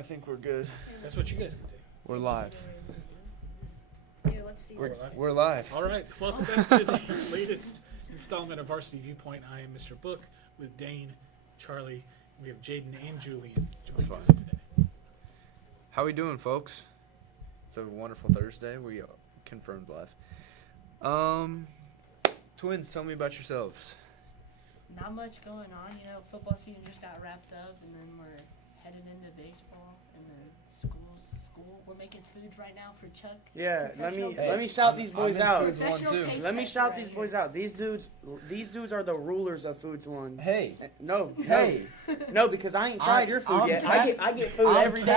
I think we're good. That's what you guys can take. We're live. Here, let's see. We're live. All right, welcome back to the latest installment of Varsity Viewpoint. I am Mr. Book with Dane, Charlie. We have Jaden and Julian joining us today. How we doing, folks? It's a wonderful Thursday. We are confirmed live. Twins, tell me about yourselves. Not much going on. You know, football season just got wrapped up, and then we're headed into baseball, and then school. We're making foods right now for Chuck. Yeah, let Professional me taste. shout these boys I'm in out. Foods One, Professional too. taste Let me tester shout right these here. boys out. These dudes are the rulers of Foods One. Hey. No, Hey. no, because I ain't tried your food I'm yet. cap- I get food every day.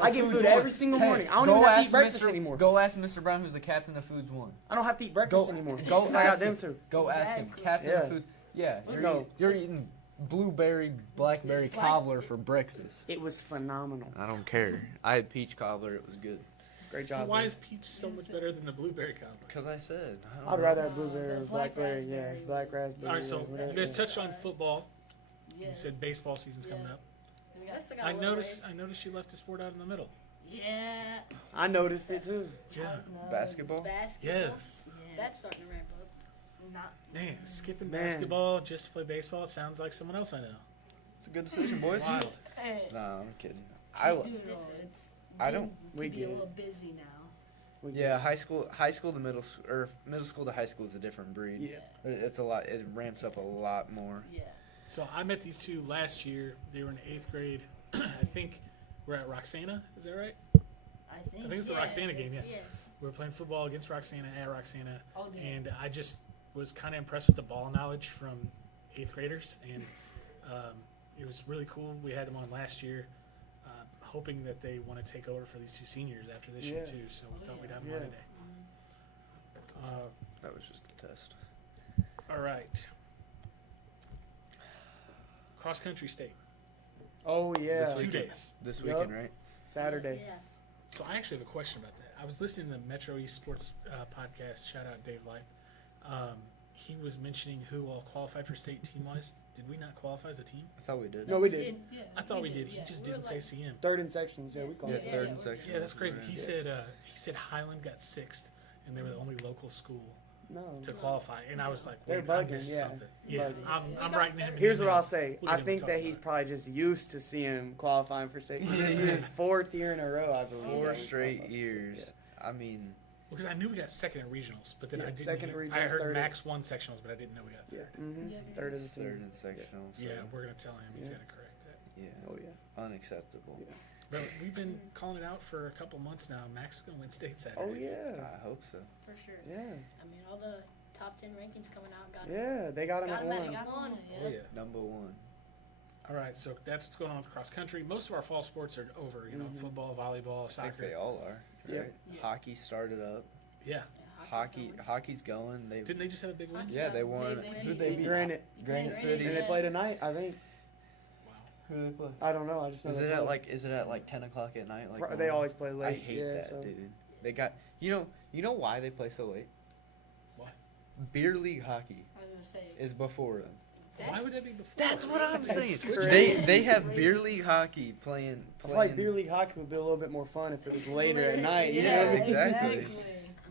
I get food every single morning. I don't even have to eat breakfast anymore. Go ask Mr. Brown, who's the captain of Foods One. I don't have to eat breakfast anymore. Go 'cause I got ask them him. too. Go ask him. Exactly. Captain Yeah. of Foods. Yeah, No. you're eating blueberry, blackberry cobbler for breakfast. It was phenomenal. I don't care. I had peach cobbler. It was good. Great job. Why dude. is peach so much better than the blueberry cobbler? Because I said. I don't I'd know. rather have blueberry the or black blackberry. Yeah, raspberry. black raspberry. All right, so yeah, whatever, you guys yeah. touched on football. Yeah. You said baseball season's coming Yeah. up. We got- I noticed you left the sport out in the middle. Yeah. I noticed it too. Yeah. No, Basketball? Basketball. Yes. Yeah. That's starting to ramp up. Not. Man, skipping Man. basketball just to play baseball. It sounds like someone else I know. It's a good decision, boys. Wild. Hey. No, I'm kidding. Can't do it all. It's I don't- getting We to be get a it. little busy now. Yeah, high school to middle or middle school to high school is a different breed. Yeah. It's a lot. It ramps up a lot more. Yeah. So I met these two last year. They were in 8th grade. I think we're at Roxana. Is that right? I think. I think it's the Roxana game, yeah. Yes. We were playing football against Roxana at Roxana, All day. and I just was kind of impressed with the ball knowledge from 8th graders, and it was really cool. We had them on last year, hoping that they want to take over for these two seniors after this year Yeah. too. So we thought we'd have them Yeah. on today. That was just a test. All right. Cross country state. Oh yeah. This 2 weekend. days. This Yup. weekend, right? Saturday. Yeah. So I actually have a question about that. I was listening to the Metro East Sports podcast. Shout out Dave Light. He was mentioning who all qualified for state team-wise. Did we not qualify as a team? I thought we did. No, we did. Yeah, I thought we did. yeah. He just We were didn't say CM. Third in sections. Yeah, we call Yeah, it. third yeah, and we're- section. Yeah, that's crazy. He Yeah. said Highland got 6th, and they were the only local school No. to qualify. And I was like, They're wait, I bugging, missed yeah. something. Yeah, Bugging. I'm writing him. An Here's what email. I'll say. We'll I get him to think talk that about he's it. probably just used to seeing him qualifying for state. This is his 4th year in a row, I believe. 4 that he straight qualified for years. state, I mean, Because I knew we got second at regionals, but then Yeah, I didn't. second at I regionals, heard third Max won sectionals, but I didn't know we got Yeah. third. Mm-hmm. Yeah. Third as a team. third and sectional. So, Yeah, we're gonna tell him he's Yeah. gonna correct that. yeah, Oh yeah. unacceptable. Yeah. But we've been calling it out for a couple months now. Max is gonna win state Saturday. Oh yeah. I hope so. For sure. Yeah. I mean, all the top 10 rankings coming out got Yeah. They got him got at him at one. got one. Oh Yeah. yeah. Number 1. All right, so that's what's going on with cross country. Most of our fall sports are over. You know, Mhm. football, volleyball, I think they soccer. all are. Yep. Right? Yeah. Hockey started up. Yeah. Hockey's going. They Didn't they just have a big win? Hockey. yeah, they They won. win. Who'd they beat? Granite. Granite City. And they play tonight, I think. Wow. Who they play? I don't know. I just know Is they it play. at like 10 o'clock at night? Like They normal? always play late. I hate yeah, that, so. dude. They got you know why they play so late? Why? Beer league hockey I was gonna say. is before them. Why would that be before? That's what I'm That's saying. crazy. They have beer league hockey playing. I feel like beer league hockey would be a little bit more fun if it was later at night. You Yeah, know? exactly.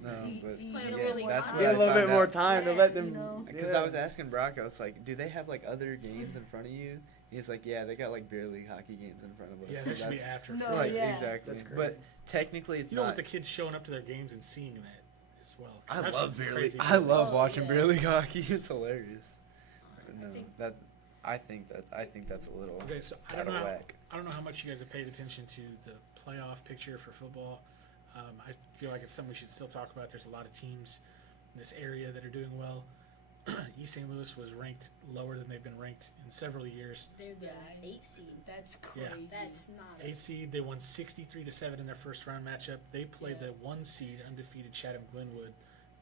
No, He- but he yeah, played a little more that's time. what Get I a little bit found more out. time to Yeah, let you them. know. Because yeah. I was asking Brock, I was like, "Do they have like other games in front of you?" He's like, "Yeah, they got like beer league hockey games in front of us." Yeah, So there should be that's- after. No, Right, yeah. exactly. That's crazy. But technically, it's You don't not. want the kids showing up to their games and seeing that as well. 'Cause I I've love seen some beer league. crazy I videos. love Oh, watching yeah. beer league hockey. It's hilarious. No, think- that I think that's a little Okay, so I out don't of know. whack. I don't know how much you guys have paid attention to the playoff picture for football. I feel like it's something we should still talk about. There's a lot of teams in this area that are doing well. East St. Louis was ranked lower than they've been ranked in several years. They're the Yeah. 8 seed. That's Yeah. crazy. That's not. 8 seed, they won 63-7 in their first round matchup. They played Yeah. the 1 seed undefeated Chatham Glenwood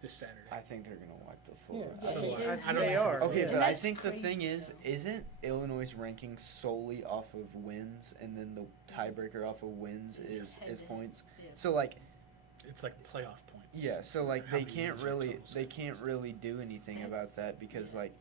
this Saturday. I think they're gonna wipe the floor. Yeah, So do I. it is- I don't they think so. are. Okay, Yeah. but I That's think the crazy, thing is, though. isn't Illinois' ranking solely off of wins, and then the tiebreaker off of wins It's is just head is to- points? yeah. So like, It's like playoff points. yeah, so like How they many can't wins or really total do anything That's- about that because yeah. like,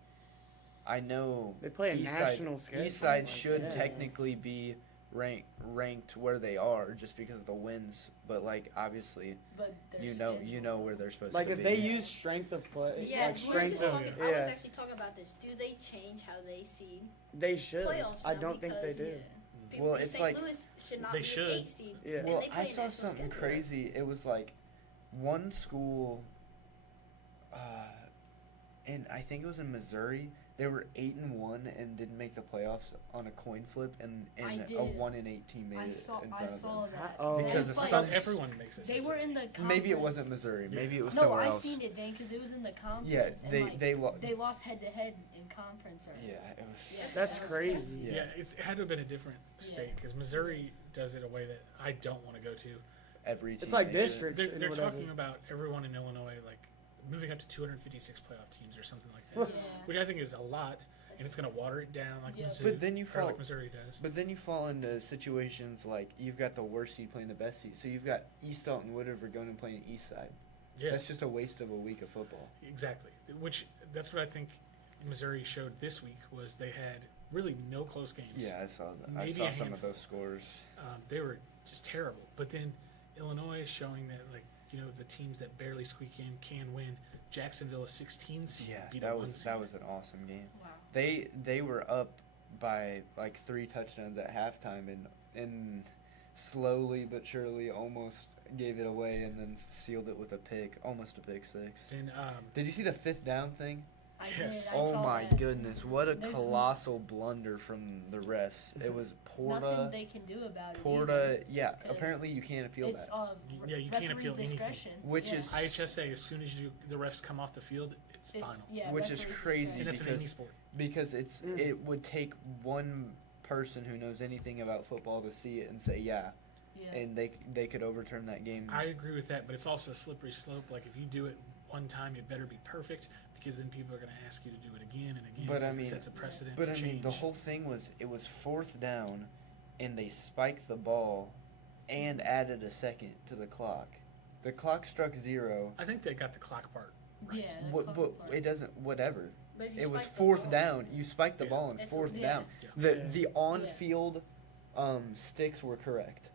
I know They play a East national Side, schedule. East Side like, should yeah. technically be ranked where they are just because of the wins. But like obviously, But their you schedule- know where they're supposed Like to if be. they use strength of play, Yes, like we're strength just of talking. yeah. I was actually talking about this. Do they change how they seed they should. playoffs? I now? don't think they Because do. people Well, think it's St. like- Louis should not They be should. an 8 seed. Yeah. And Well, they play I a saw national something schedule. crazy. It was like one school, and I think it was in Missouri. They were 8-1 and didn't make the playoffs on a coin flip, and I a did. 1-8 team made I it saw in front of them. that. Oh. Because It's of like- some- Everyone makes it. They were in the conference. Maybe it wasn't Missouri. Maybe it was No, somewhere I else. seen it, Dan, because it was in the conference. Yeah, and they like, they lost head to head in conference. Or, Yeah, it was. Yeah, That's that was crazy. Yeah. Yeah, it had to have been a different state Yeah. because Missouri does it a way that I don't want to go to. Every team. It's like makes it. districts. They're, and they're whatever. talking about everyone in Illinois like moving up to 256 playoff teams or something like that, Yeah. which I think is a lot, and it's going to water it down like Yeah. Missouri, But then you or fall. like Missouri does. But then you fall into situations like you've got the worst seed playing the best seed. So you've got East Alton Woodard going and playing East Side. Yeah, That's just a waste of a week of football. exactly. Which that's what I think Missouri showed this week was they had really no close games. Yeah, I saw that. I Maybe saw a some of handful. those scores. They were just terrible. But then Illinois is showing that the teams that barely squeak in can win. Jacksonville, a 16 seed, Yeah, beat that a 1 was seed. that was an awesome game. Wow. They were up by like 3 touchdowns at halftime and slowly but surely almost gave it away and then sealed it with a pick, almost a pick six. Then Did you see the 5th down thing? I Yes. did. I Oh saw my that. goodness, what a There's colossal blunder from the refs. It was Nothing Porta. they can do about it. Porta, yeah, because apparently you can't appeal It's that. Yeah, you can't referee appeal anything. discretion. Which Yeah. is- IHSA, as soon as the refs come off the field, it's final. Yeah, Which is referee crazy And discretion. it's in because- any sport. Because Mm. it would take one person who knows anything about football to see it and say yeah, Yeah. and they could overturn that game. I agree with that, but it's also a slippery slope. Like if you do it one time, it better be perfect because then people are going to ask you to do it again and again. But I because mean- it sets a precedent. But for I mean, change. the whole thing was it was 4th down, and they spiked the ball, and added a second to the clock. The clock struck 0. I think they got the clock part right. Yeah. the But clock part. it doesn't. Whatever. But if you It was spike the 4th ball- down. You spiked the Yeah. ball on It's- 4th yeah. down. Yeah. The on-field sticks were correct.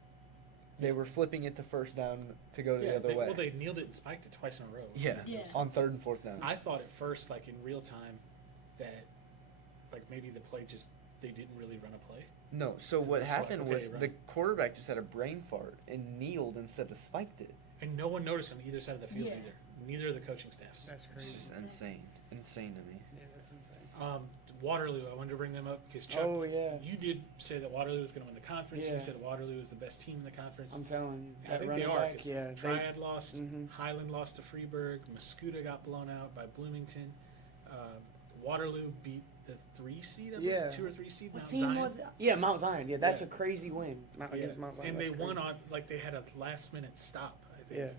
They were flipping it to 1st down to go the other way. Well, they kneeled it and spiked it twice in a row. Yeah, Yeah. on 3rd and 4th down. I thought at first, like in real time, that like maybe the play just they didn't really run a play. No, so what It's like, happened okay, was right. the quarterback just had a brain fart and kneeled instead of spiked it. And no one noticed on either side of the field Yeah. either. Neither of the coaching staffs. That's It's crazy. just insane to me. Yeah, that's insane. Waterloo, I wanted to bring them up because Chuck, Oh yeah, you did say that Waterloo was going to win the conference. Yeah. You said Waterloo was the best team in the conference. I'm telling you. I That think they running are. back, 'Cause yeah. Triad lost. Mhm. Highland lost to Freeburg. Mascoutah got blown out by Bloomington. Waterloo beat the 3 seed, I Yeah. believe, 2 or 3 seed. What Mount team Zion. was that? Yeah, Mount Zion. Yeah, that's Yeah. a crazy win against Yeah. Mount Zion. And That's they won crazy. on like they had a last minute stop. I think. Yeah.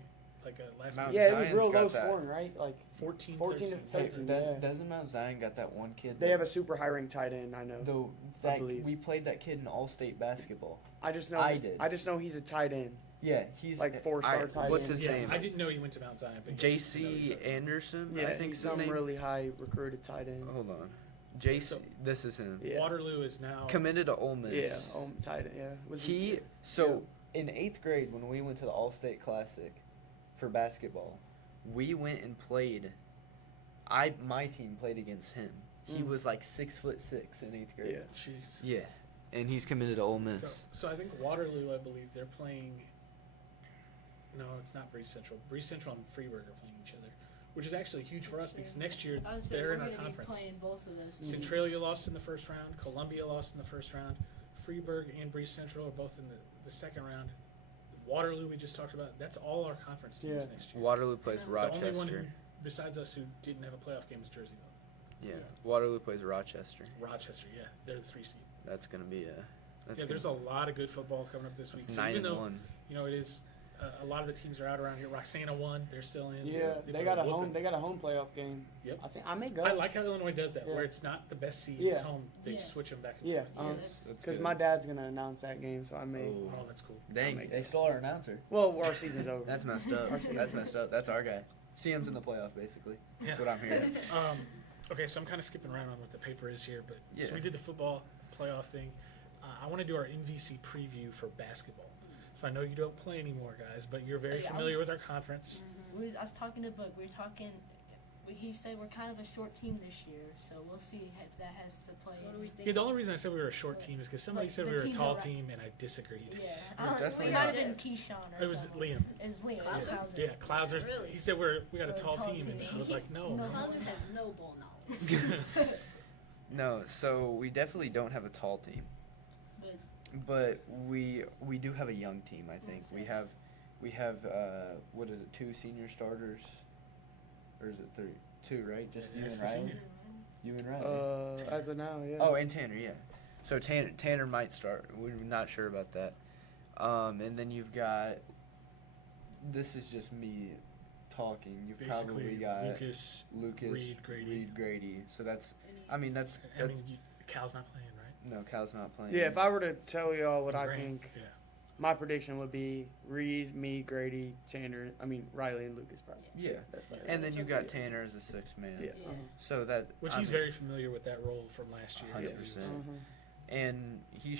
Like a last Mount minute. Yeah, it was Zion's real got low that. scoring, right? Like 14 14 to 13. Yeah. Doesn't Mount Zion got that one kid? They have a super high ranked tight end. I know. Though I believe. we played that kid in all-state basketball. I just know. I did. I just know he's a tight end. Yeah, he's Like 4-star tight What's end. his Yeah, name? I didn't know he went to Mount Zion. But J.C. Anderson. Yeah, I think he's is his some name. really high recruited tight end. Hold on, J.C. So- this is him. Yeah. Waterloo is now Committed to Ole Miss. Yeah, tight end. Yeah, was He so in 8th grade when we went to the All-State Classic for basketball, we went and played. My team played against him. He Mm. was like 6'6" in 8th grade. Yeah. Jeez. Yeah, and he's committed to Ole Miss. So I think Waterloo, I believe they're playing. No, it's not Breeze Central. Breeze Central and Freeburg are playing each other, which is actually huge for us because next year I would say they're we're in our gonna be conference. playing both of those teams. Centralia lost in the first round. Columbia lost in the first round. Freeburg and Breeze Central are both in the second round. Waterloo, we just talked about. That's all our conference teams Yeah. next year. Waterloo plays The The only one Rochester. who, besides us who didn't have a playoff game is Jerseyville. Yeah, Waterloo plays Rochester. Rochester, yeah, they're the 3 seed. That's gonna be a. That's Yeah, there's a lot of good football coming up this week. It's So 9 even and though 1. it is a lot of the teams are out around here. Roxana won; they're still in. Yeah, put they got a whooping. home. They got a home playoff game. Yep. I think I may go. I like how Illinois does that, Yeah. where it's not the best seed Yeah. is home. They Yeah. switch them back and Yeah, forth. That's because good. my dad's gonna announce that game, so I may. Oh. Oh, that's cool. Dang, make they it. stole our announcer. Well, our season's over. That's messed up. That's messed up. That's our guy. CM's in the playoff, basically. That's Yeah. what I'm hearing. Okay, so I'm kind of skipping around on what the paper is here, but Yeah. so we did the football playoff thing. I want to do our MVC preview for basketball. So I know you don't play anymore, guys, but you're very Yeah, I familiar was- with our conference. I was talking to Book. We were talking. He said we're kind of a short team this year, so we'll see if that has to play. What do we think? Yeah, the only reason I said we were a short team is because somebody Like, said the we were a teams tall are- team, and I disagreed. Yeah, We're definitely it might have not. been Keyshawn or It was something. Liam. It was Liam. Klauser? Klauser. Yeah, Klauser. Really? He said we got a tall team, and I was like, no. No. Klauser has no ball knowledge. No, so we definitely don't have a tall team, But but we do have a young team. I think we have what is it? 2 senior starters, or is it 3? 2, right? Just you That's and the Riley. senior. You and Riley. As of now, yeah. Oh, and Tanner, yeah. So Tanner might start. We're not sure about that. And then you've got. This is just me talking. You've probably Basically, got Lucas. Lucas, Reed, Grady. So that's. Any- I mean, that's. I mean, Cal's not playing, right? No, Cal's not playing. Yeah, if I were to tell y'all what I Grant, think, Yeah. my prediction would be Reed, me, Grady, Tanner. Riley and Lucas probably. Yeah. That's better. And then you got Tanner as a 6th man. Yeah. Yeah. So that. Which I he's mean, very familiar with that role from last year. 100%. And he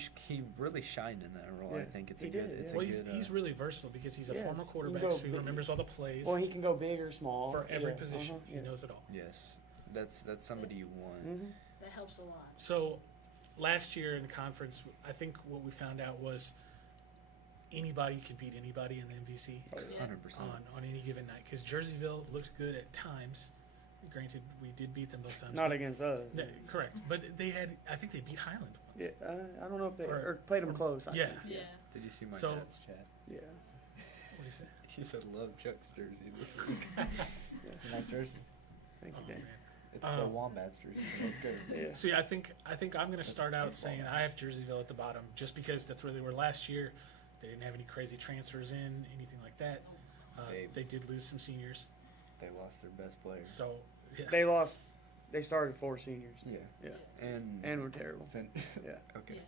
really shined in that role. I Yeah, think it's he a good. did, It's yeah. a Well, good. he's really versatile because he's a Yes, former he can quarterback, go so he big. remembers all the plays Well, he can go big or small. for every Yeah, position. uh-huh, He yeah. knows it all. Yes, that's somebody you want. Mhm. That helps a lot. So, last year in the conference, I think what we found out was anybody can beat anybody in the MVC 100%. on any given night. Because Jerseyville looked good at times. Granted, we did beat them both times. Not against us. No, correct, but they had. I think they beat Highland once. Yeah, I don't know if they Or- played them close. I yeah. think. yeah. Did you see my So- dad's chat? Yeah. What do you say? He said, "Love Chuck's jersey this week." Nice jersey. Thank you, Oh, Dan. man. It's the Wombats jersey. So it's good. Yeah. So yeah, I think I'm going to start out saying I have Jerseyville at the bottom just because that's where they were last year. They didn't have any crazy transfers in, anything like that. They did lose some seniors, They lost their best player. so yeah. They lost. They started 4 seniors. Yeah. Yeah. And we're terrible. Yeah. Yeah. Okay.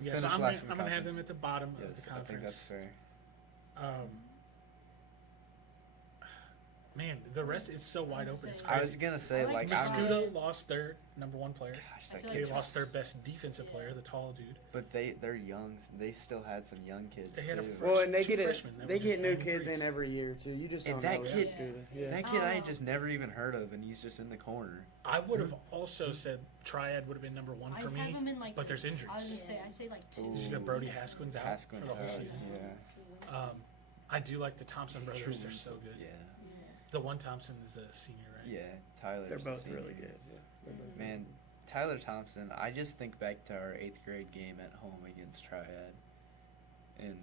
Yeah, so Finished I'm last in gonna have them conference. at the bottom Yes, of the I think conference. that's fair. Man, the rest it's so wide open. It's I was crazy. gonna say I like like I'm, Mascuda lost their number 1 player. gosh, I that feel kid, They like lost their best defensive player, the tall dude. but they're young. They still had some young kids They had a too. fresh- Well, and they two get it. freshmen that They were just get new adding kids threes. in every year too. You just And don't that know. kid- That's good. Yeah. That kid I Oh. just never even heard of, and he's just in the corner. I would have also said Triad would have been number 1 I for have me. them in like. but there's I was injuries. gonna say I say like 2. You got Brody Haskins out Haskins for the whole out, season. Yeah. I do like the Thompson brothers. They're so good. Yeah. The one Thompson is a senior, right? Yeah. Tyler's They're the both senior. really good. Yeah. They're both Man, Tyler Thompson, I just think back to our 8th grade game at home against Triad. And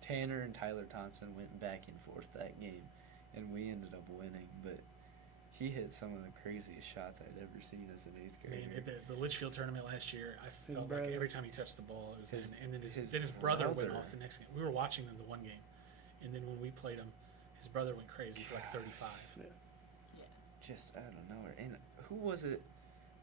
Tanner and Tyler Thompson went back and forth that game. And we ended up winning. But he hit some of the craziest shots I'd ever seen as an 8th I mean, grader. at the Litchfield tournament last year, I His felt brother. like every time he touched the ball, it was His- in. And then his his brother went brother. off the next game. We were watching them the one game. And then when we played him, his brother went crazy for like 35. Just out of nowhere. And who was it?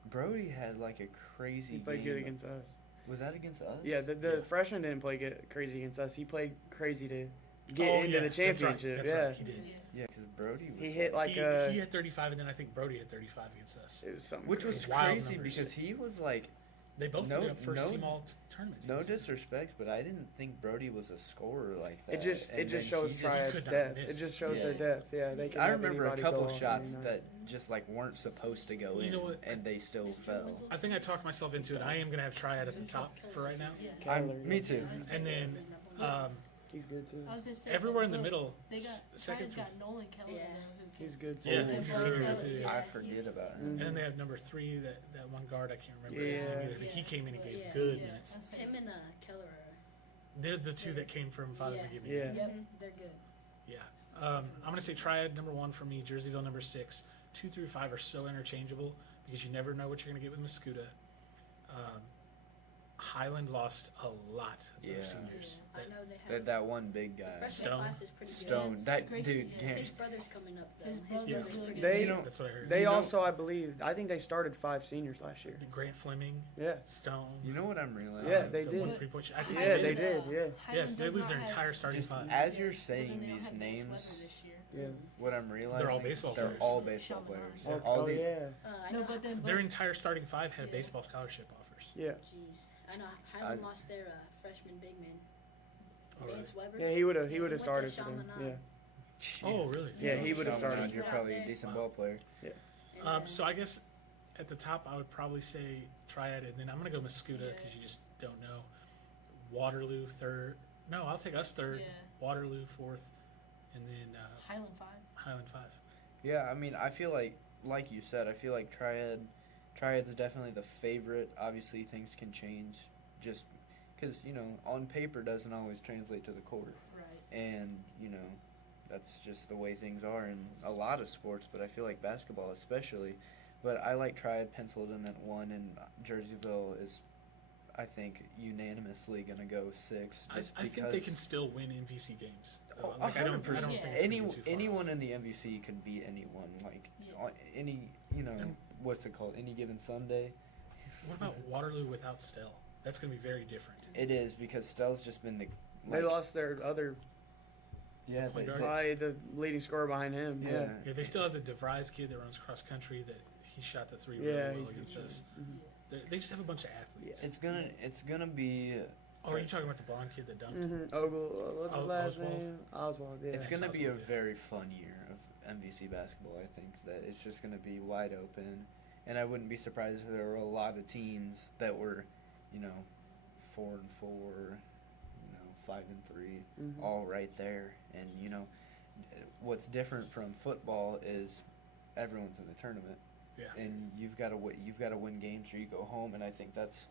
Brody had like a crazy He played game. good against us. Was that against us? Yeah, the freshman didn't play good, crazy against us. He played crazy to get Oh, into yeah, the that's right, championship. that's yeah, right, he did. Yeah, because Brody was he hit like he a. had 35, and then I think Brody had 35 against us. It was something. which was crazy. Wild crazy numbers. because he was like, They both No- ended up first no- team all tournaments. no disrespect, but I didn't think Brody was a scorer like that. It just And then shows he just- Triad's could not depth. miss. It just shows Yeah. their depth. Yeah, they can. I have remember a anybody couple go off shots any night. that just like weren't supposed to go You in, know what? and they still fell. I think I talked myself into it. I am going to have Triad at the top for right now. Keller, Me yeah. too. And then He's good too. I was just saying, everywhere in the look, middle, They got second Triad's through. got Nolan Keller. Yeah. Though, who He's can- good too. Yeah, He's he's really good good. too, yeah. I forget about him. And then they have number 3, that one guard, I can't remember his Yeah. name either, but he Yeah. came in and gave Yeah. good Yeah. minutes. I was saying, Him and Keller are. They're the 2 that came from Father Yeah. McGivney. Yeah. Yep. They're good. Yeah. I'm going to say Triad number 1 for me, Jerseyville number 6. 2 through 5 are so interchangeable because you never know what you're going to get with Mascuda. Highland lost a lot Yeah. of seniors. I know they have. That one big The guy, freshman Stone. class is pretty good. Stone. Yes, That Gracie, dude. yeah. Yeah. His brother's coming up though. His His brother's brother's really pretty good. good. They- You know, That's what I heard. They You know- also, I believe, I think they started 5 seniors last year. Grant Fleming, Yeah. Stone. You know what I'm realizing? Yeah, they the did. 1 3-point shot. I think Yeah, they they did. did. Yeah. Yes, Highland they does lose not their have- entire starting Just 5. as you're Well, then saying they don't these have Vance names, Weber this year. Yeah. what I'm realizing, baseball they're players. all baseball Shaman players. Arms. All Oh these, yeah. I No, know. but then Their entire starting 5 had Yeah. baseball scholarship offers. Yeah. Jeez. I know Highland lost their freshman big man, All right. Vance Weber. Yeah, he would have went to started for them. Chaminade. Yeah. Oh, really? Yeah, he would've Sounds started. like You're probably a decent Wow. ball player. And So I guess at the top, I would probably say Triad, and then I'm gonna go Mascuda Yeah. because you just don't know. Waterloo third. No, I'll take us third. Yeah. Waterloo fourth, and then Highland 5. Highland five. Yeah, I mean, I feel like you said, I feel like Triad's definitely the favorite. Obviously, things can change just because, on paper doesn't always translate to the court. Right. And, that's just the way things are in a lot of sports, but I feel like basketball especially. But I like Triad penciled in at 1, and Jerseyville is, I think, unanimously going to go 6. Just I think they can still win MVC games. Oh, Like, I don't think 100%. it's gonna be too far Anyone off. in the MVC can beat anyone. Like, Yeah. on any, And- what's it called? Any given Sunday. What about Waterloo without Stell? That's gonna be very different. It is because Stell's just been the. They lost their other Yeah, Point guard. by the leading scorer behind him. Yeah. Yeah, they still have the DeVries kid that runs cross country that he shot the three Yeah, really well he's- against us. Mhm. They just have a bunch of athletes. It's gonna be. Oh, are you talking about the blonde kid that dunked? Mm-hmm. Ogle, what's his last Oswald? name? Oswald. Yeah. It's gonna be a Southwood, yeah. very fun year of MVC basketball. I think that it's just gonna be wide open, and I wouldn't be surprised if there were a lot of teams that were, 4-4, 5-3, Mhm. all right there. And what's different from football is everyone's in the tournament, Yeah. and you've got to win games or you go home. And I think that's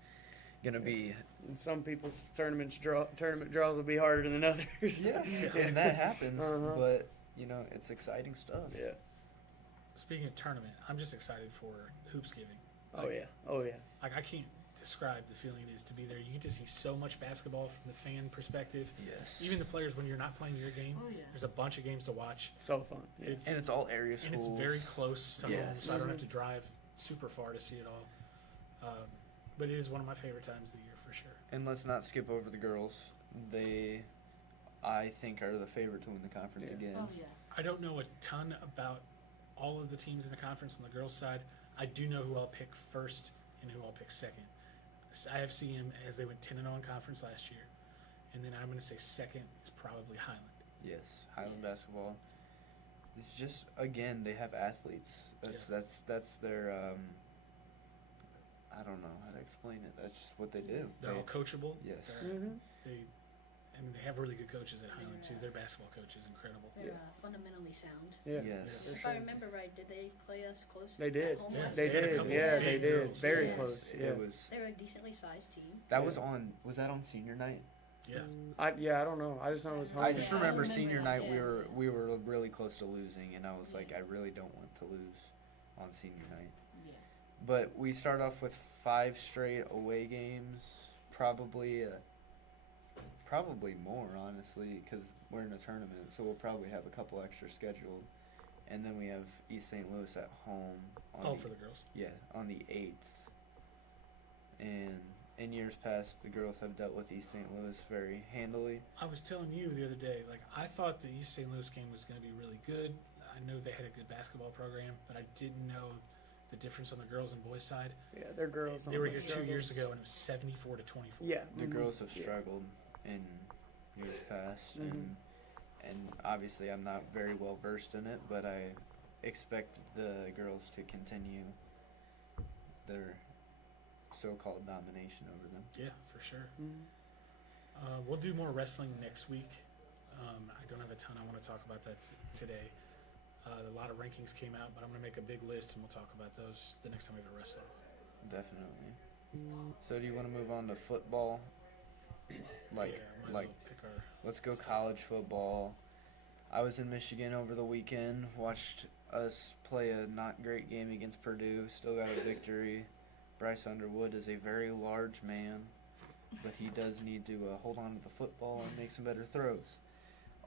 gonna be And some people's tournament draws will be harder than others. and that happens. Uh-huh. But it's exciting stuff. Yeah. Speaking of tournament, I'm just excited for Hoopsgiving. Oh yeah. Oh yeah. Like, I can't describe the feeling it is to be there. You get to see so much basketball from the fan perspective. Yes. Even the players, when you're not playing your game, Oh, yeah. there's a bunch of games to watch. So fun. Yeah. It's And it's all area and it's schools. very close to home, Yes. so I don't have Mhm. to drive super far to see it all. But it is one of my favorite times of the year for sure. And let's not skip over the girls. They, I think, are the favorite to win the conference Yeah. again. Oh, yeah. I don't know a ton about all of the teams in the conference on the girls' side. I do know who I'll pick first and who I'll pick second. I have seen them as they went 10-0 in conference last year, and then I'm going to say second is probably Highland. Yes, Highland basketball. It's just they have athletes. That's their. I don't know how to explain it. That's just what they do. They're all coachable. Yes. Mhm. They have really good coaches at Highland too. Yeah. Their basketball coach is incredible. they're Yeah. fundamentally sound. Yeah. Yes. For If sure. I remember right, did they play us close? They did. At home Yeah, last They They had a year? did. couple Yeah, big they did. girls. Very Yes. close. Yeah. It was. They're a decently sized team. That Yeah. was on. Was that on senior night? Yeah. I don't know. I just know it was home. I just Yeah, I remember remember senior that, night yeah. we were really close to losing, and I was like, Yeah. I really don't want to lose on senior night. Yeah. But we start off with 5 straight away games, probably more, honestly, because we're in a tournament, so we'll probably have a couple extra scheduled. And then we have East St. Louis at home on All the, for the girls. on the 8th. And in years past, the girls have dealt with East St. Louis very handily. I was telling you the other day, like, I thought the East St. Louis game was going to be really good. I know they had a good basketball program, but I didn't know the difference on the girls and boys side. Yeah, they're girls. They were here Struggles. 2 years ago, and it was 74-24. Yeah. The mhm. girls have Yeah. struggled in years past, Mhm. and obviously I'm not very well versed in it, but I expect the girls to continue their so-called domination over them. Yeah, for sure. Mhm. We'll do more wrestling next week. I don't have a ton I want to talk about that today. A lot of rankings came out, but I'm going to make a big list, and we'll talk about those the next time we have a wrestling. Definitely. So do you want to move on to football? Like, Yeah, might as like, well pick our. let's go college football. I was in Michigan over the weekend, watched us play a not great game against Purdue, still got a victory. Bryce Underwood is a very large man, but he does need to hold on to the football and make some better throws.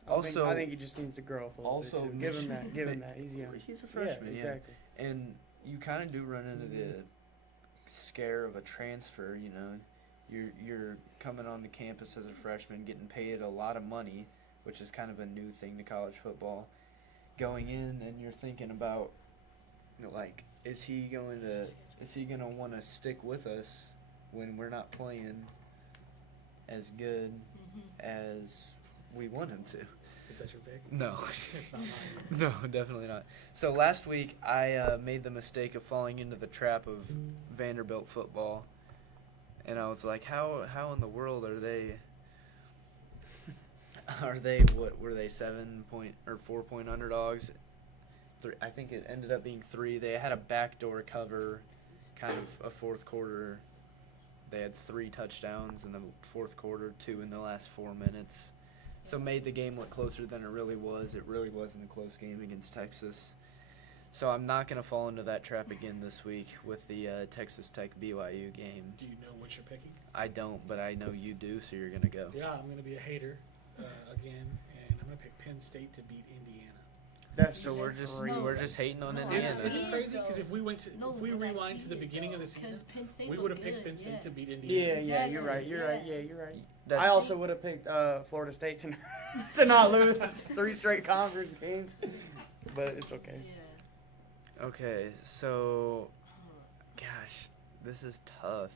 I think he just needs to grow up a little also bit too. Give him Mich- that. Give him that. He's young. He's a freshman, Yeah, exactly. And you kind of do run into the scare of a transfer. You're coming onto campus as a freshman, getting paid a lot of money, which is kind of a new thing to college football. Going in and you're thinking about, like, is he gonna want to stick with us when we're not playing as good as we want him to. Is that your pick? No. It's not mine. No, definitely not. So last week I made the mistake of falling into the trap of Vanderbilt football, and I was like, how in the world are they? What were they, 4-point underdogs? I think it ended up being 3. They had a backdoor cover, kind of a fourth quarter. They had 3 touchdowns in the fourth quarter, 2 in the last 4 minutes. So made the game look closer than it really was. It really wasn't a close game against Texas. So I'm not going to fall into that trap again this week with the Texas Tech BYU game. Do you know what you're picking? I don't, but I know you do, so you're going to go. Yeah, I'm going to be a hater again, and I'm going to pick Penn State to beat Indiana. That's So No. we're just hating on No, Indiana. Is it Yeah, crazy? though. Because if we rewind to the beginning of the season, Because Penn State we looked would have good, picked Penn State yeah. to beat Indiana. Yeah, Exactly, you're right. You're right. yeah. Yeah, you're right. That's- I also would have picked Florida State to not lose 3 straight conference games, but it's okay. Yeah. Okay, so, gosh, this is tough.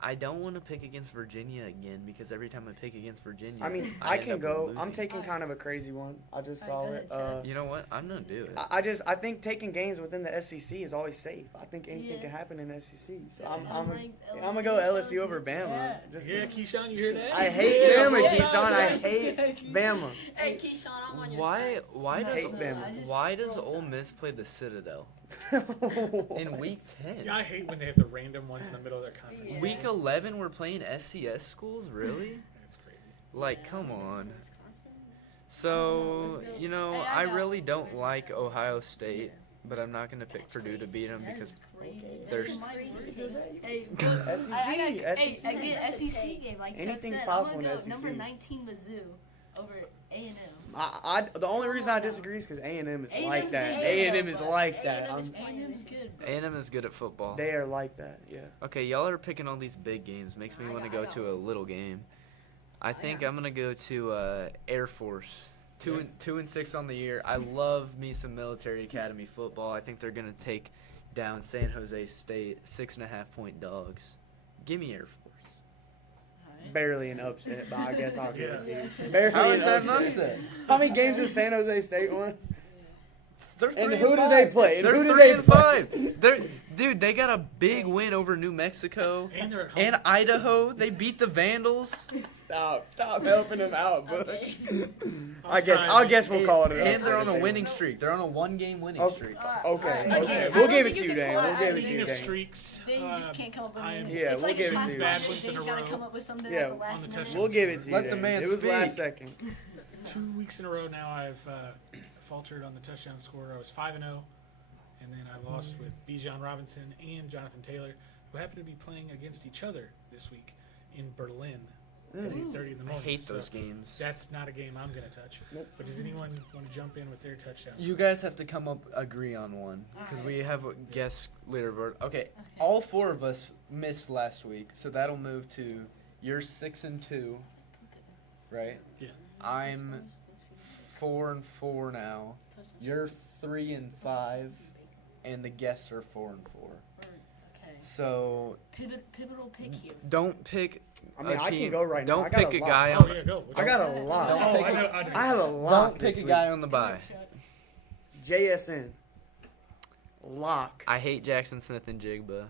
I don't want to pick against Virginia again because every time I pick against Virginia, I mean, I I end can up go. losing. I'm taking kind of a crazy one. I just saw Alright, it. go ahead, You know what? I'm gonna do it. I think taking games within the SEC is always safe. I think anything Yeah. can happen in the SEC. So Yeah, I'm ranked gonna go LSU over Bama. Yeah. Just Yeah, Keyshawn, you hear that? I hate Yeah, Bama, yeah, Keyshawn. I yeah. hate Bama. Hey, Keyshawn, I'm on your Why? side. Why No, does hate Bama. Why does Ole Miss play the Citadel in Week 10? Yeah, I hate when they have the random ones in the middle of their conference. Yeah. Week 11, we're playing FCS schools. Really? That's crazy. Like, Yeah, come I'm on. from Wisconsin. So, Let's go. you know, Hey, I I got really one. don't There's like that. Ohio State, but I'm not gonna pick That's Purdue to crazy. beat them That because is crazy. there's- That's my Crazy word. take. Hey, SEC, hey, SEC. again, That's a SEC take. game. Like Anything Chuck said, possible I'm in gonna go SEC. number 19 Mizzou over A&M. The only reason I disagree is because A&M is A&M's like that. good. A&M is like A&M that. is A&M's good, bro. A&M is good at football. They are like that. Yeah. Okay, y'all are picking all these big games. Makes me I want to got- go I got to a one. little game. I think got I'm gonna go to Air Force. Two Yeah. and 2-6 on the year. I love me some military academy football. I think they're gonna take down San Jose State 6.5-point dogs. Give me Air Force. Alright. Barely an upset, but I guess I'll give it to Yeah. you. Barely How an is that an upset. upset? How many games has San Jose State won? They're And 3 who do 5. they play? And They're who do 3 they and play? 5. Dude, they got a big win over New Mexico And they're at home. and Idaho. They beat the Vandals. Stop helping him out, Buck. Okay. I guess we'll call it an And they're on a upset. winning streak. They're on a 1-game winning Oh, streak. Okay, Alright. okay. I We'll don't give it think to you, can Dan. call We'll it give it to streak. you, Speaking of Dan. streaks, They just can't come up with anything. Yeah, It's we'll like give it Josh to you. Bad Gordon. ones in Dave's a gotta row come up with something Yeah, at the on last the minute. touchdown We'll give it to you. Let the Dan. man It was last speak. second. 2 weeks in a row now I've faltered on the touchdown score. I was 5-0, and then I lost with Bijan Robinson and Jonathan Taylor, who happened to be playing against each other this week in Berlin at 8:30 in the I morning. hate So those games. That's not a game I'm going to touch. Nope. But does anyone want to jump in with their touchdowns? You guys have to agree on one because we have a guest leaderboard. Okay, Okay. all 4 of us missed last week, so that'll move to you're 6-2, right? Yeah. I'm Let's see. 4-4 now. You're 3-5, and the guests are 4-4. Okay. So Pivotal pick here. don't pick. I mean, a I team. can go right now. Don't I got pick a lot. guy Oh, on. yeah, go. I got a Don't lot. Oh, pick I a- know. I know. I have a lot. Don't pick this a week. guy on the bye. JSN. Lock. I hate Jackson Smith and Jigba.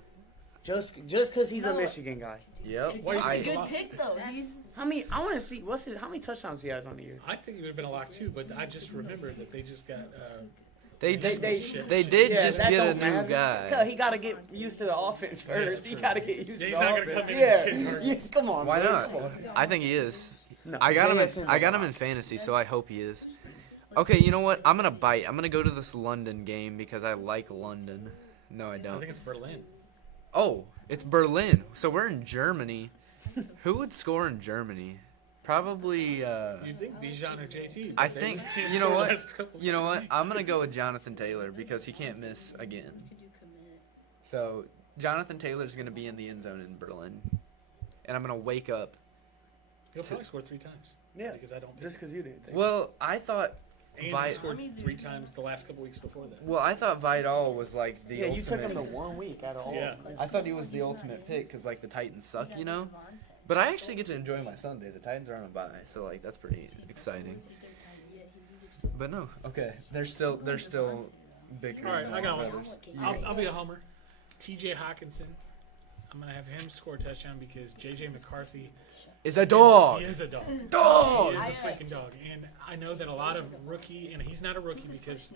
Just because he's a No. Michigan guy. Yep. Why is It's he a so good low? pick though. That's- He's How many touchdowns he has on the year? I think it would have been a lock too, but I just remembered that they just got. They They- just they- they did Yeah, just that get a don't new matter. guy. He got to get used to the offense first. Yeah, He true. got to get used Yeah, to he's the not gonna offense. come in yeah. with 10 targets. Yes, come on. Why bro. not? Come on. I think he is. No, I got him. JSN's I a got him lock. in fantasy, so I hope he is. Okay, you know what? I'm gonna bite. I'm gonna go to this London game because I like London. No, I I don't. think it's Berlin. Oh, it's Berlin. So we're in Germany. Who would score in Germany? Probably. You'd think Bijan or JT. I but they think. can't You know score what? last couple- You know what? I'm gonna go with Jonathan Taylor because he can't miss again. Could you commit? So Jonathan Taylor's gonna be in the end zone in Berlin, and I'm gonna wake up. He'll probably score 3 times. Yeah. Because I don't. Just because you didn't think. Well, I thought And Vi- he scored 3 times the last couple weeks before that. Well, I thought Vidal was like the Yeah, you took ultimate. him to 1 week out of all. Yeah. of them. I thought he was the ultimate pick because like the Titans suck, you know. But I actually get to enjoy my Sunday. The Titans are on a bye, so like that's pretty exciting. But no, okay, they're still bickering. All right, I got one. brothers. I'll be a homer. T.J. Hawkinson. I'm gonna have him score a touchdown because J.J. McCarthy. It's a dog. He is a dog. Dog. He is a freaking dog, and I know that a lot of rookie, and he's not a rookie because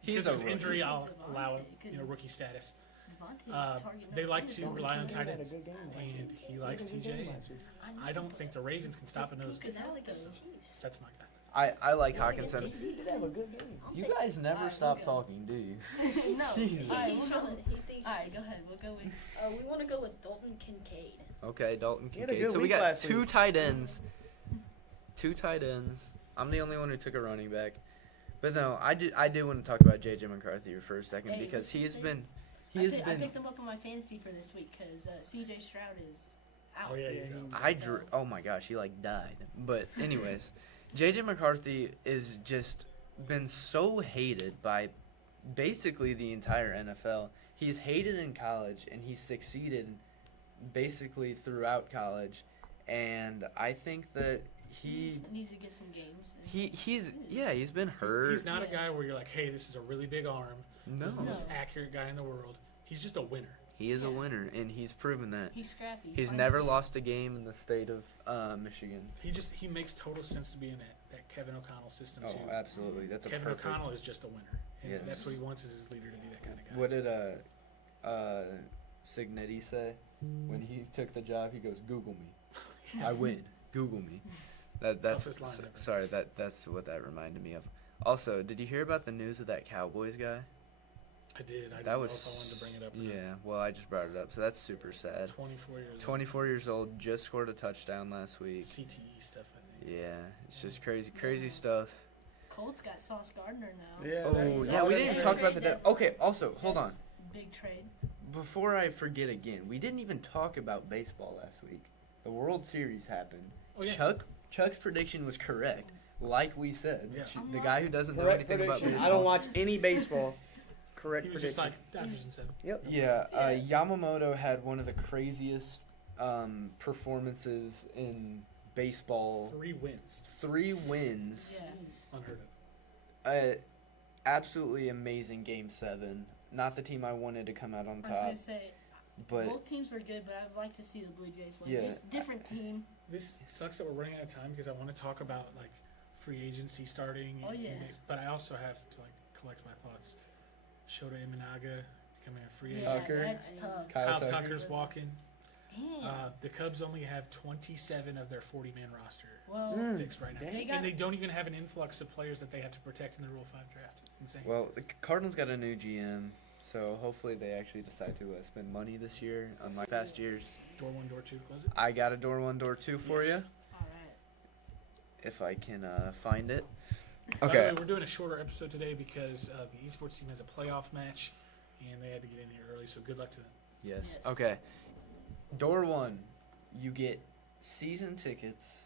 He's because a of his rookie. injury. I'll allow it, rookie status. They like to rely on tight ends, and he likes TJ. I don't think the Ravens can stop a nose. That's my guy. I like Hawkinson. He did have a good game. You guys never stop talking, do you? No. Jesus. Alright, He's we'll from go. he thinks. Alright, go ahead. We'll go with. We want to go with Dalton Kincaid. Okay, Dalton He had a Kincaid. good So we week got last two week. tight ends. Two tight ends. I'm the only one who took a running back. But no, I do want to talk about J.J. McCarthy for a second Hey, because what's he his has name? been I picked him up on my fantasy for this week because C.J. Stroud is out. Oh yeah, Yeah, he's he- out. I drew. Oh my gosh, he like died. But anyways, J.J. McCarthy is just been so hated by basically the entire NFL. He's hated in college and he's succeeded basically throughout college. And I think that he needs to get some games. he's been hurt. He's not a guy where you're like, hey, this is a really big arm. No, This is the most No. accurate guy in the world. He's just a winner. he is a Yeah. winner and he's proven that. He's scrappy. He's Finds never a way. lost a game in the state of Michigan. He makes total sense to be in that Kevin O'Connell system Oh, too. absolutely. That's a Kevin perfect. O'Connell is just a winner, and Yes. that's what he wants is his leader to be that kind of guy. What did Signetti say when he took the job? He goes, "Google me, I win. Google me." That's Toughest line ever. sorry. That's what that reminded me of. Also, did you hear about the news of that Cowboys guy? I did. I That didn't was know if I wanted to bring it up. Or yeah. Well, I just brought it up, so that's super sad. 24 years. 24 years old, just scored a touchdown last week. CTE stuff, I think. Yeah, it's just crazy stuff. Colts got Sauce Gardner now. Yeah. Oh that- yeah, we that's didn't a talk about trade the. that- Okay, also hold on. That's big trade. Before I forget again, we didn't even talk about baseball last week. The World Series happened. Oh yeah. Chuck's prediction was correct, like we said. Yeah. The guy who doesn't know Correct anything about prediction. baseball. I don't watch any baseball. Correct He was prediction. just like Dodgers and seven. Yep. Yeah, Yamamoto had one of the craziest performances in baseball. 3 wins. 3 wins. Yeah. Unheard of. Absolutely amazing Game 7. Not the team I wanted to come out on I was top, gonna say but both teams were good, but I'd like to see the Blue Jays win. Yeah. Just different team. This sucks that we're running out of time because I want to talk about like free agency starting. Oh, yeah. But I also have to like collect my thoughts. Shota Imanaga becoming a free agent. Yeah, Tucker. that's tough. Kyle Kyle Tucker. Tucker's walking. Damn. The Cubs only have 27 of their 40-man roster Well, Mm. fixed right now, Dang. They got- and they don't even have an influx of players that they have to protect in the Rule 5 draft. It's insane. well, the Cardinals got a new GM, so hopefully they actually decide to spend money this year, unlike past years. Door 1, door 2, close it. I got a door 1, door 2 for Yes. you, all right. if I can find it. By the Okay. way, we're doing a shorter episode today because the esports team has a playoff match, and they had to get in here early. So good luck to them. Yes. Yes. Okay. Door 1, you get season tickets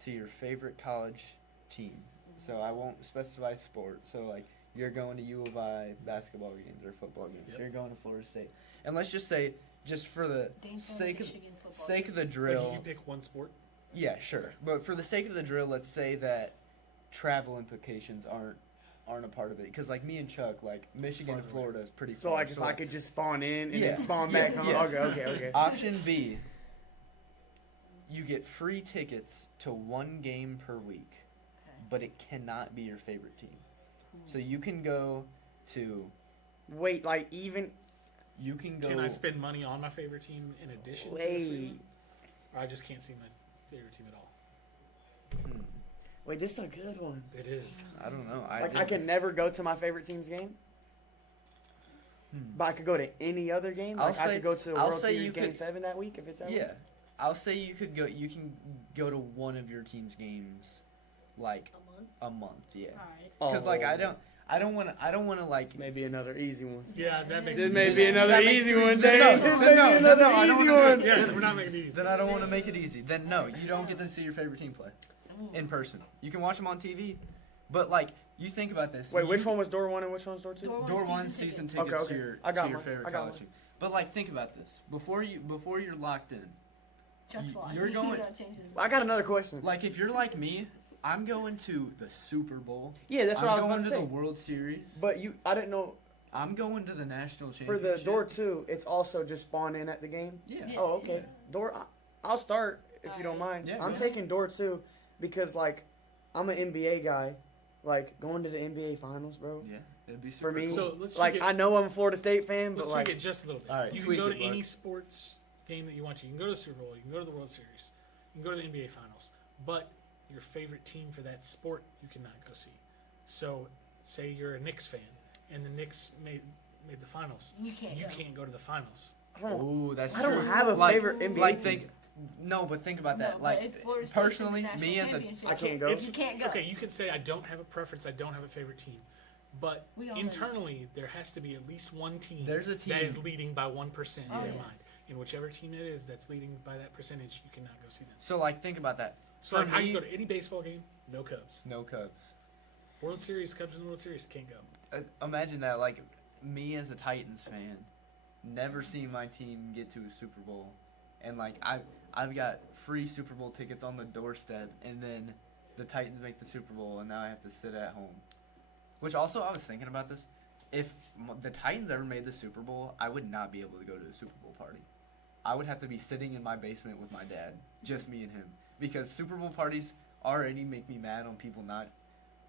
to your favorite college team. So I won't specify sport. So like you're going to U of I basketball games or football games. Yep. You're going to Florida State. And let's just say, just for the Dane's going sake to of Michigan football sake of the games. But drill, you pick one sport. yeah, sure. But for the sake of the drill, let's say that travel implications aren't a part of it. Because like me and Chuck, like Michigan and Farther away. Florida is pretty So far. like if I could just spawn in and Yeah. then spawn Yeah, back home. yeah. Okay. Option B, you get free tickets to 1 game per week, Okay. but it cannot be your favorite team. So you can go to, Wait, like even you can go. Can I spend money on my favorite team in addition to the wait. free one? Or I just can't see my favorite team at all. Wait, this is a good one. It is. I don't know. I can never go to my favorite team's game, but I could go to any other game. I'll Like I say- could go to a I'll World say Series you Game could- 7 that week if it's that Yeah, week. I'll say you could go. You can go to one of your team's games, like A month. a month. Yeah, All right. because like I Oh. don't want to like. Maybe another easy one. Yeah, that makes This sense. may be another That makes easy sense. one, No, Dave. no, This no, may be no, another no, I don't easy wanna one. do Yeah, we're not making it easy. Then I don't want to make it easy. Then no, you don't get to see your favorite team play Ooh. in person. You can watch them on TV, But like, you think about this. Wait, which one was door 1 and which one was door 2? Door one season tickets. tickets Okay, to your I got to your mine. favorite I got college mine. team. But like, think about this. Before you're locked in, Chuck's locked. you're You going- don't change his I got another question. like if you're like me, I'm going to the Super Bowl. Yeah, that's what I'm I was going going to to say. the World Series. But I didn't know I'm going to the national championship. for the door 2, it's also just spawn in at the game. Yeah. Yeah. Oh, okay. I'll start if you don't mind. Yeah, I'm yeah. taking door 2 because like I'm an NBA guy. Like going to the NBA finals, bro. Yeah. It'd be For super me, cool. So let's like tweak it. I know I'm a Florida State fan, Let's but tweak like it just a little bit. All right, You can tweak go it, to any Buck. sports game that you want to. You can go to the Super Bowl. You can go to the World Series. You can go to the NBA Finals. But your favorite team for that sport, you cannot go see. So, say you're a Knicks fan, and the Knicks made the finals. You can't. You go. can't go to the finals. I don't, Ooh, that's I true. don't have a like, favorite NBA Like team. think. No, but think about No, that. but Like if Florida State's in the personally, national me as a championship, I can't go. It's- You can't go. Okay, you can say I don't have a preference. I don't have a favorite team. But We all know internally, there has to be at least one team, There's a team- that is leading by 1% Oh, in their yeah. mind. And whichever team it is that's leading by that percentage, you cannot go see them. So like think about that. So For like, I me- can go to any baseball game, no Cubs. No Cubs. World Series, Cubs in the World Series, can't go. Imagine that. Like me as a Titans fan, never seen my team get to a Super Bowl, and like I've got free Super Bowl tickets on the doorstep, and then the Titans make the Super Bowl, and now I have to sit at home. Which also, I was thinking about this. If the Titans ever made the Super Bowl, I would not be able to go to a Super Bowl party. I would have to be sitting in my basement with my dad, just me and him, because Super Bowl parties already make me mad on people not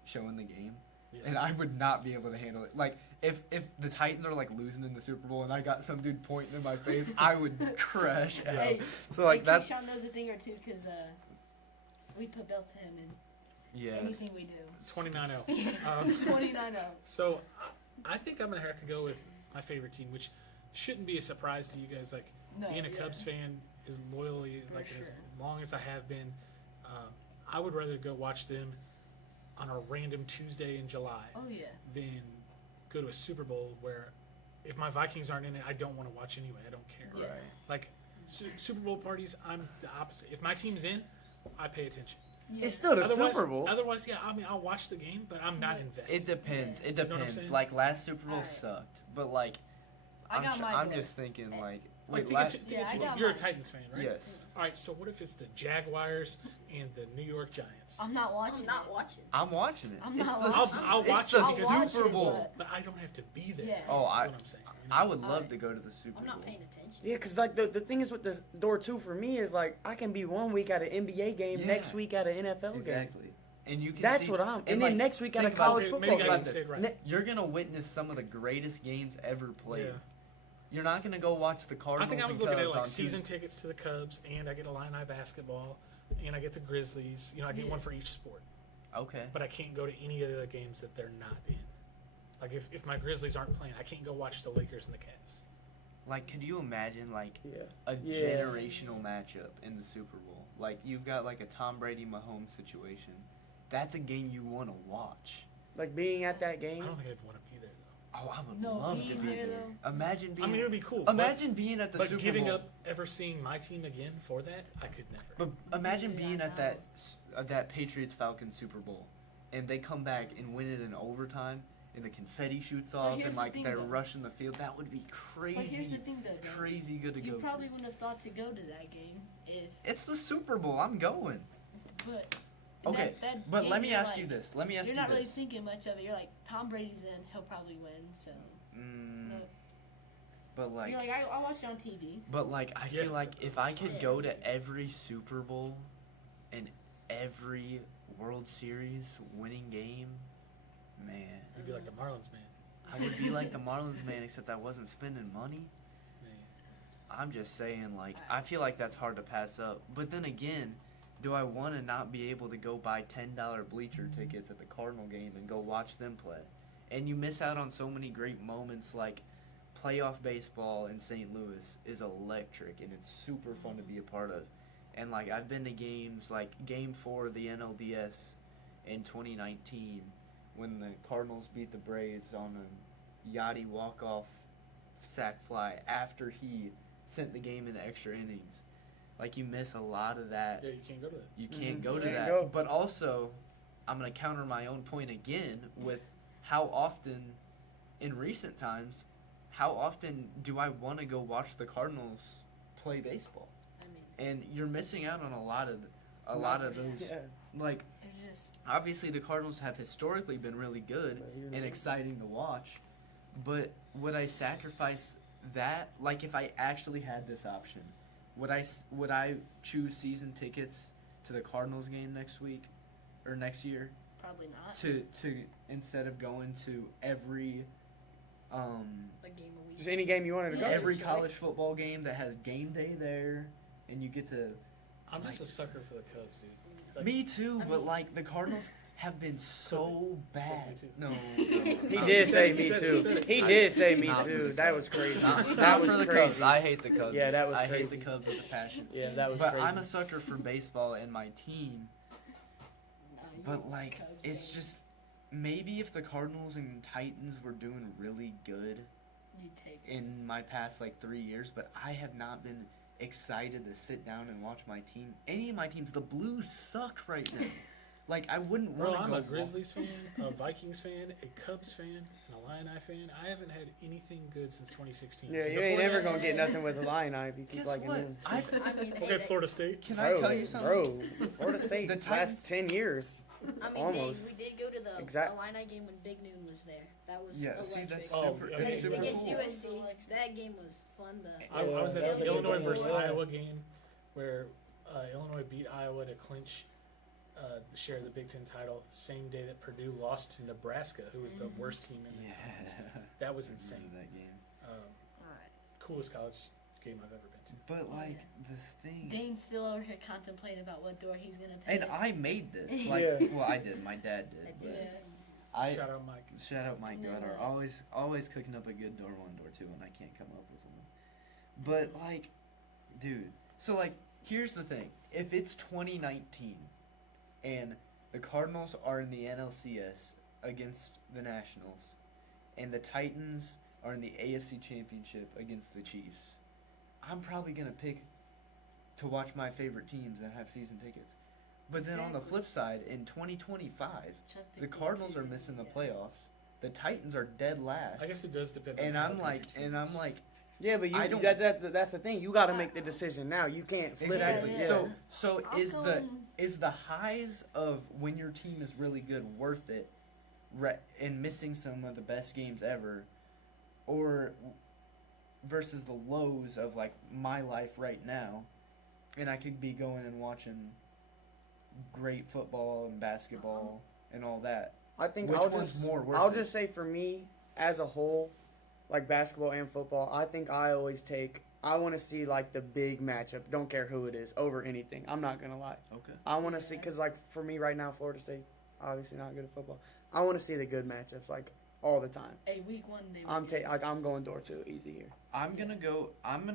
showing the game. Yes. And I would not be able to handle it. Like, if the Titans are, like, losing in the Super Bowl and I got some dude pointing in my face, I would crash out. Hey, So, like, hey, that's... Keyshawn knows a thing or two because we put belt to him in Yeah. anything we do. 29-0. 29-0. So I think I'm going to have to go with my favorite team, which shouldn't be a surprise to you guys. Like, No, being a yeah. Cubs fan as loyally, For like, as sure. long as I have been, I would rather go watch them on a random Tuesday in July Oh yeah. than go to a Super Bowl where if my Vikings aren't in it, I don't want to watch anyway. I don't care. Yeah. Right. Like, Super Bowl parties, I'm the opposite. If my team's in, I pay attention. Yeah. It's still the Otherwise, Super Bowl. otherwise, yeah, I mean, I'll watch the game, but I'm not Yeah. invested. It depends. Yeah. It know what I'm depends. saying? Like, last Super Bowl Alright. sucked. But, like, I got my I'm door. just thinking, Eh. like... Like, Wait, think last... it's- Yeah, I got you're a mine. Titans fan, right? Yes. All right, so what if it's the Jaguars and the New York Giants? I'm not watching. I'm not it. watching. I'm watching it. I'm It's not the watching I'll it's watch the it because I'll Super watch it, Bowl. But I don't have to be there. Yeah. Oh, That's what I'm saying. you know? I would love Alright. to go to the Super I'm Bowl. not paying attention. Yeah, because like the thing is with the door 2 for me is like I can be one week at an NBA game, Yeah. next week at an NFL game. Exactly. And you can That's see, what I'm. And, like, then next week at a think about college it. football Maybe Think I about didn't game. say it right. Ne- You're gonna witness some of the greatest games ever played. Yeah. You're not gonna go watch the I Cardinals think I was and looking at Cubs like on season Tuesday. tickets to the Cubs, and I get Illini basketball, and I get the Grizzlies. You know, I get Yeah. one for each sport. Okay. But I can't go to any of the games that they're not in. Like if my Grizzlies aren't playing, I can't go watch the Lakers and the Cavs. Like, could you imagine like Yeah. a Yeah. generational matchup in the Super Bowl? Like, you've got like a Tom Brady Mahomes situation. That's a game you want to watch. Like being at that I game. don't think I'd want to be there though. Oh, I would No, love to being be there, there. though. Imagine being. I mean, it would be cool. Imagine being at the but Super giving Bowl. up ever seeing my team again for that, I could never. But imagine Yeah, being I at that Patriots Falcons Super Bowl, and they come back and win it in overtime, and the confetti shoots off, here's and the like thing, they're though. rushing the field. That would be But here's the crazy, thing, though. Dan. crazy good to You go probably to. wouldn't have thought to go to that game if, It's the Super Bowl. I'm going. but. Okay, that but game, let me you're ask like- you this. Let me ask You're you not really this. thinking much of it. You're like, Tom Brady's in, he'll probably win. So, Mm, no. but like, You're like, I'll watch it on TV. but like, I Yeah. feel like if I could Yeah. go to every Super Bowl and every World Series winning game, man, You'd be like the Marlins, man. I would be like the Marlins man, except I wasn't spending money. Man. I'm just saying, like, I feel like that's hard to pass up. But then again, do I want to not be able to go buy $10 bleacher tickets at the Cardinal game and go watch them play? And you miss out on so many great moments, like playoff baseball in St. Louis is electric, and it's super fun to be a part of. And, like, I've been to games, like Game 4 of the NLDS in 2019 when the Cardinals beat the Braves on a Yachty walk-off sac fly after he sent the game into extra innings. Like, you miss a lot of that. Yeah, you can't go to that. You can't Mhm. go to Can't that. go. But also, I'm going to counter my own point again with how often, in recent times, how often do I want to go watch the Cardinals play baseball? I mean, And you're missing out on a lot of those. Yeah. Like, It's just obviously the Cardinals have historically been really good and exciting to watch, but would I sacrifice that? Like, if I actually had this option, would I choose season tickets to the Cardinals game next week or next year probably not. to instead of going to every a game a week. Just any game you wanted to go. Yeah. to. every college football game that has game day there, and you get to. I'm just a sucker for the Cubs, dude. Like, Me too, I but mean- like the Cardinals have been so bad. me too. No, He no. did say me He said too. it. He did say me Not for too. the That was crazy. Not That was for the crazy. Cubs. I hate the Cubs. Yeah, that was I hate crazy. the Cubs with a passion. Yeah, that was But crazy. I'm a sucker for baseball and my team. But like, it's just maybe if the Cardinals and Titans were doing really good You take it. in my past like 3 years, but I have not been excited to sit down and watch my team. Any of my teams, the Blues suck right now. Like I wouldn't Bro, want to I'm go. a Grizzlies fan, a Vikings fan, a Cubs fan, and a Illini fan. I haven't had anything good since 2016. Yeah, you Before ain't never that- gonna get nothing with the Illini if you keep Guess liking what? them. I I mean, Okay, Florida State. can I tell you something? Bro, Florida State The last Titans- 10 years. I mean, Almost. we did go to the Exact- Illini game when Big Noon was there. That was Yeah, see, electric. that's Oh, super. yeah, That's yeah, super Against cool. USC, that game was fun. I was Yeah, at that the was a good Illinois game. versus Yeah. Iowa game where Illinois beat Iowa to clinch share the Big Ten title. Same day that Purdue lost to Nebraska, who was the worst team in the conference. Yeah. That was I remember insane. that game. Alright. Coolest college game I've ever been to. But Oh, like yeah. the thing. Dane's still over here contemplating about what door he's gonna pay. And I made this. Like, Yeah. well, I did. My dad did. I But did. I Shout out Mike. shout out Mike No, Goddard. no. Always cooking up a good door one, door two, and I can't come up with one. But like, dude. So like, here's the thing. If it's 2019, and the Cardinals are in the NLCS against the Nationals, and the Titans are in the AFC Championship against the Chiefs, I'm probably gonna pick to watch my favorite teams that have season tickets. But then on the Exactly. flip side, in 2025, Chuck the picked me Cardinals too, are missing the yeah. playoffs. The Titans are dead last. I guess it does depend. on And how I'm good like, your team is. Yeah, but I don't- that's the thing. You got to make the decision now. You can't flip exactly. it. Yeah. Yeah. So I'm is the highs of when your team is really good worth it, and missing some of the best games ever, or versus the lows of like my life right now, and I could be going and watching great football and basketball and all that. I think Which I'll one's just more worth I'll it? just say for me as a whole, like basketball and football, I think I always take. I want to see like the big matchup. Don't care who it is over anything. I'm not gonna lie. Okay. I want to see because like for me right now, Florida State obviously not good at football. I want to see the good matchups like all the time. Hey, week one they were I'm good. I'm going door two easy here. I'm gonna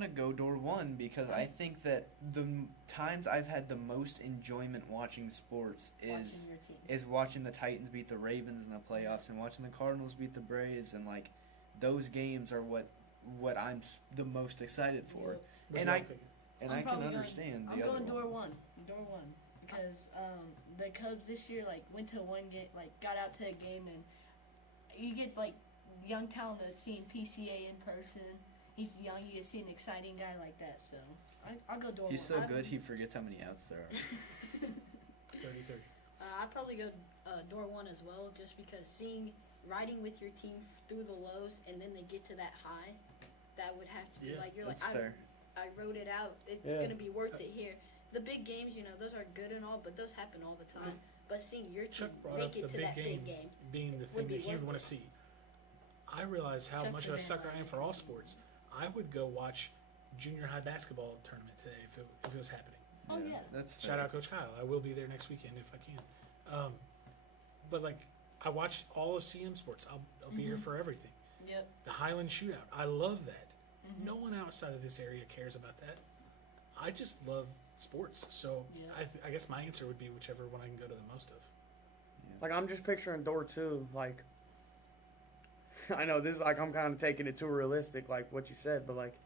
go door one because I think that the times I've had the most enjoyment watching sports watching is your team. is watching the Titans beat the Ravens in the playoffs and watching the Cardinals beat the Braves, and like those games are what I'm the most excited for. Where's and y'all I- picking? And I'm I can probably going- understand I'm the other going door one. one, because the Cubs this year like went to one game, like got out to a game, and you get like young talent that's seeing PCA in person. He's young, you get see an exciting guy like that. So I'll go door He's one. so good he forgets how many outs there are. 30-30. I'd probably go door one as well, just because riding with your team through the lows and then they get to that high, that would have to be Yeah, like you're That's like fair. I wrote it out. It's Yeah. gonna be worth it here. The big games, those are good and all, but those happen all the time. But seeing your team Chuck brought up make the it to big that game big game, being the would thing be that he would worth want it. to see. I realize how Chuck's much a of a sucker I am for all bandwagon. sports. I would go watch junior high basketball tournament today if it was happening. Oh, yeah. That's fair. Shout out Coach Kyle. I will be there next weekend if I can. But like I watch all of CM Sports. I'll be here Mhm. for everything. Yep. The Highland Shootout. I love that. Mhm. No one outside of this area cares about that. I just love sports. So Yeah. I guess my answer would be whichever one I can go to the most of. Like I'm just picturing door two. Like I know this. Like I'm kind of taking it too realistic, like what you said. But like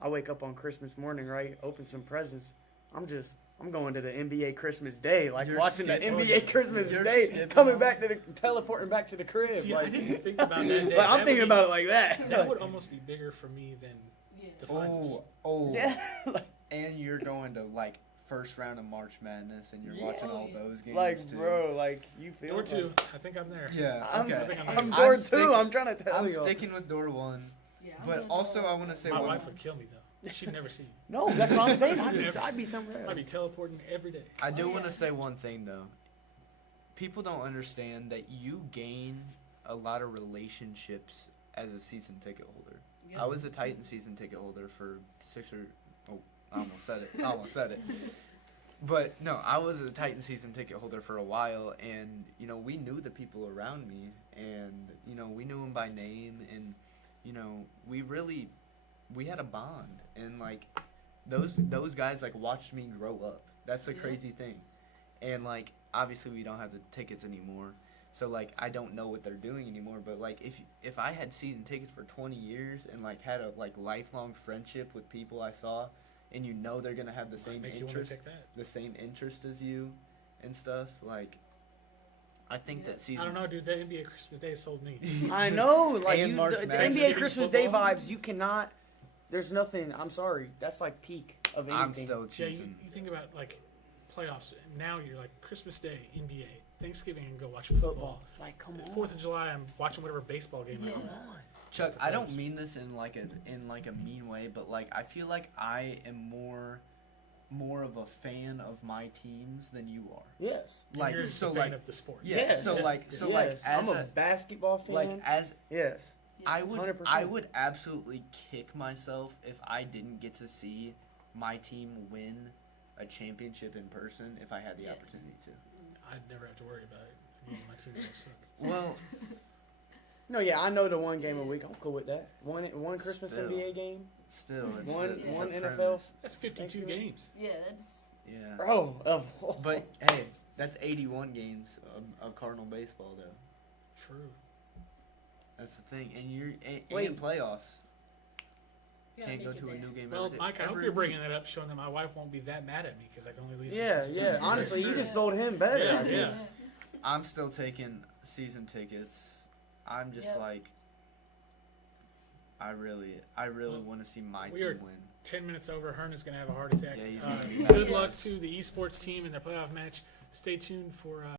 I wake up on Christmas morning, right? Open some presents. I'm just I'm going to the NBA Christmas Day, like You're watching the skipping- NBA Christmas you're Day, skipping coming on- back to teleporting back to the crib. See, like, I didn't think about that day. like, I'm That thinking would about it like that. That would almost be bigger for me than Yeah. the finals. Oh, yeah, like, and you're going to like first round of March Madness, and you're Yeah. watching all those games like, too. bro, like you feel. Door like, 2, I think I'm there. Yeah. I'm, Okay. I think I'm I'm door sticking- 2. I'm trying to tell I'm you. sticking with door 1, Yeah, I'm but going also door I one. want to say My one. wife would kill me though. She'd never see you. No, that's what I'm saying. Never I'd be seen. somewhere. I'd be teleporting every day. I do Oh, want to yeah. say one thing though. People don't understand that you gain a lot of relationships as a season ticket holder. Yep. I was a Titan season ticket holder for 6 or I almost said it. But no, I was a Titan season ticket holder for a while, and you know we knew the people around me, and you know we knew them by name, and you know we had a bond, and like those guys like watched me grow up. That's the Yeah. crazy thing, and like obviously we don't have the tickets anymore, so like I don't know what they're doing anymore. But like if I had season tickets for 20 years and like had a like lifelong friendship with people I saw, and you know they're gonna have the Might same make you wanna interest, pick that. the same interest as you, and stuff like. I think Yeah. that season. I don't know, dude. The NBA Christmas Day sold me. I know, like And you, March the Madness. NBA Christmas Day Football. vibes. You cannot. There's nothing. I'm sorry. That's like peak of anything. I'm still Yeah, choosing. you think about like playoffs. Now you're like Christmas Day, NBA, Thanksgiving, and go watch football. football. Like, come on. 4th of July, I'm watching whatever baseball game. Yeah. I'm on. Chuck, the I don't playoffs. mean this in like a mean way, but like I feel like I am more of a fan of my teams than you are. Yes. And Like you're just so a fan like of the sport. yeah, Yes. so like yes. as I'm a basketball fan. like as yes. Yeah. I would 100%. I would absolutely kick myself if I didn't get to see my team win a championship in person if I had the Yes. opportunity to. I'd never have to worry about it. Even my team will suck. Well, No, yeah, I know the one game a week. I'm cool with that. One Christmas Still. NBA game. still it's One- the one NFL. premise. That's 52 Thanksgiving. games. Yeah, that's Yeah. Oh, But hey, that's 81 games of Cardinal baseball though. True. That's the thing, and you're Wait. in playoffs. You gotta Can't go make it to a there. new game. Well, every day- Mike, I hope every you're week. bringing that up, showing that my wife won't be that mad at me because I can only leave. yeah, 52 yeah. times. Honestly, you Sure. just sold him better. Yeah, I think. yeah. I'm still taking season tickets. I'm just Yep. like, I really Well, want to see my we team are- win. 10 minutes over. Hearn is going to have a heart attack. Yeah, he's gonna be mad Good at luck us. to the esports team in their playoff match. Stay tuned for